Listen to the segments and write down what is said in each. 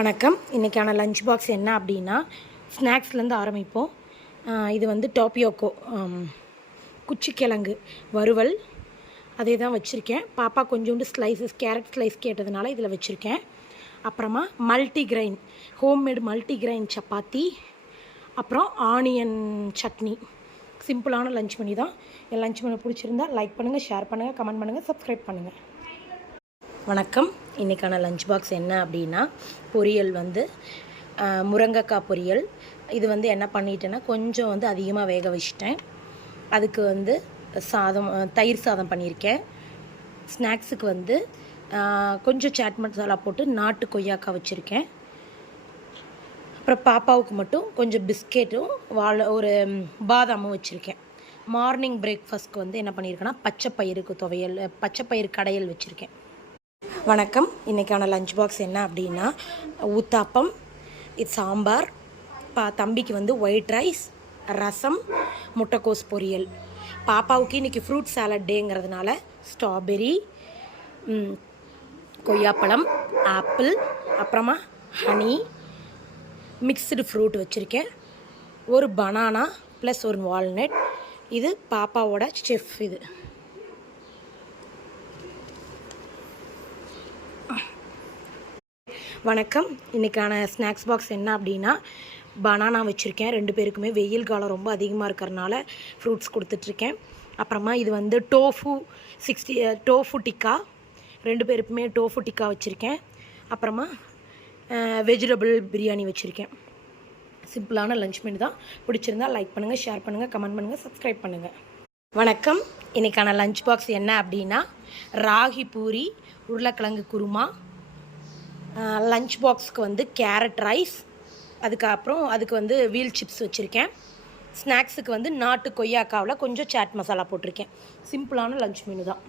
வணக்கம். இன்றைக்கான lunch box என்ன அப்படின்னா, ஸ்நாக்ஸ்லேருந்து ஆரம்பிப்போம். இது வந்து டாப்பியோக்கோ குச்சிக்கிழங்கு வறுவல், அதே தான் வச்சுருக்கேன். பாப்பா கொஞ்சோண்டு கேரட் ஸ்லைஸ் கேட்டதுனால இதில் வச்சுருக்கேன். அப்புறமா மல்டிகிரெயின் ஹோம்மேடு மல்டிகிரெயின் சப்பாத்தி, அப்புறம் ஆனியன் சட்னி. சிம்பிளான லஞ்ச் பண்ணி தான். என் லஞ்ச் பண்ண பிடிச்சிருந்தா லைக் பண்ணுங்கள், ஷேர் பண்ணுங்கள், கமெண்ட் பண்ணுங்கள், சப்ஸ்கிரைப் பண்ணுங்கள். வணக்கம். இன்றைக்கான லஞ்ச் பாக்ஸ் என்ன அப்படின்னா, பொரியல் வந்து முருங்கைக்காய் பொரியல். இது வந்து என்ன பண்ணிட்டேன்னா, கொஞ்சம் வந்து அதிகமாக வேக வச்சிட்டேன். அதுக்கு வந்து தயிர் சாதம் பண்ணியிருக்கேன். ஸ்நாக்ஸுக்கு வந்து கொஞ்சம் சாட் மசாலா போட்டு நாட்டு கொய்யாக்காய் வச்சுருக்கேன். அப்புறம் பாப்பாவுக்கு மட்டும் கொஞ்சம் பிஸ்கெட்டும் ஒரு பாதாமும் வச்சுருக்கேன். மார்னிங் பிரேக்ஃபாஸ்ட்க்கு வந்து என்ன பண்ணியிருக்கேன்னா, பச்சைப்பயிறு கடையல் வச்சுருக்கேன். வணக்கம். இன்றைக்கான லஞ்ச் பாக்ஸ் என்ன அப்படின்னா, ஊத்தாப்பம், இது சாம்பார், தம்பிக்கு வந்து ஒயிட் ரைஸ், ரசம், முட்டைக்கோஸ் பொரியல். பாப்பாவுக்கு இன்றைக்கி ஃப்ரூட் சாலட் டேங்கிறதுனால ஸ்ட்ராபெரி, கொய்யாப்பழம், ஆப்பிள், அப்புறமா ஹனி, மிக்ஸ்டு ஃப்ரூட் வச்சுருக்கேன். ஒரு பனானா ப்ளஸ் ஒரு வால்நட். இது பாப்பாவோட செஃப். இது வணக்கம். இன்றைக்கான ஸ்நாக்ஸ் பாக்ஸ் என்ன அப்படின்னா, பனானா வச்சுருக்கேன். 2 பேருக்குமே வெயில் காலம் ரொம்ப அதிகமாக இருக்கிறனால ஃப்ரூட்ஸ் கொடுத்துட்ருக்கேன். அப்புறமா இது வந்து டோஃபு டிக்கா, 2 பேருக்குமே டோஃபு டிக்கா வச்சுருக்கேன். அப்புறமா வெஜிடபிள் பிரியாணி வச்சுருக்கேன். சிம்பிளான லஞ்ச் மெனு தான். பிடிச்சிருந்தால் லைக் பண்ணுங்கள், ஷேர் பண்ணுங்கள், கமெண்ட் பண்ணுங்கள், சப்ஸ்கிரைப் பண்ணுங்கள். வணக்கம். இன்றைக்கான லஞ்ச் பாக்ஸ் என்ன அப்படின்னா, ராகி பூரி, உருளைக்கிழங்கு குருமா, லஞ்ச் பாக்ஸுக்கு வந்து கேரட் ரைஸ், அதுக்கு வந்து வீல் சிப்ஸ் வச்சுருக்கேன். ஸ்நாக்ஸுக்கு வந்து நாட்டு கொய்யாக்காவில் கொஞ்சம் சாட் மசாலா போட்டிருக்கேன். சிம்பிளான லஞ்ச் மெனு தான்.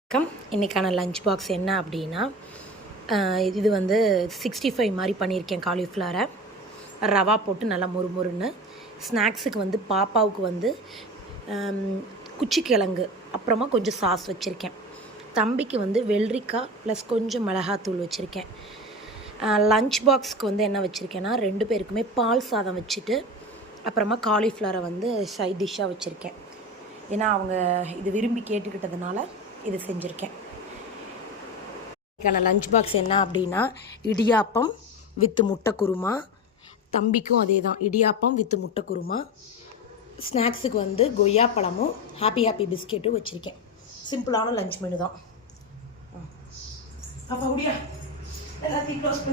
வணக்கம். இன்றைக்கான லஞ்ச் பாக்ஸ் என்ன அப்படின்னா, இது வந்து 65 மாதிரி பண்ணியிருக்கேன். காலிஃப்ளவரை ரவா போட்டு நல்லா முறுமுறுன்னு. ஸ்நாக்ஸுக்கு வந்து பாப்பாவுக்கு வந்து குச்சிக்கிழங்கு, அப்புறமா கொஞ்சம் சாஸ் வச்சுருக்கேன். தம்பிக்கு வந்து வெள்ளரிக்காய் ப்ளஸ் கொஞ்சம் மிளகாத்தூள் வச்சுருக்கேன். லஞ்ச் பாக்ஸுக்கு வந்து என்ன வச்சுருக்கேன்னா, 2 பேருக்குமே பால் சாதம் வச்சுட்டு, அப்புறமா காலிஃப்ளவரை வந்து சைட் டிஷ்ஷாக வச்சுருக்கேன். ஏன்னா அவங்க இது விரும்பி கேட்டுக்கிட்டதுனால இது செஞ்சுருக்கேன். இதுக்கான லஞ்ச் பாக்ஸ் என்ன அப்படின்னா, இடியாப்பம் வித்து முட்டை குருமா. தம்பிக்கும் அதே தான், இடியாப்பம் வித்து முட்டை குருமா. ஸ்நாக்ஸுக்கு வந்து கொய்யாப்பழமும் ஹாப்பி பிஸ்கெட்டும் வச்சுருக்கேன். சிம்பிளான லஞ்ச் மெனு தான். அப்போ அப்படியா எல்லாத்தையும் க்ளோஸ் பண்ணி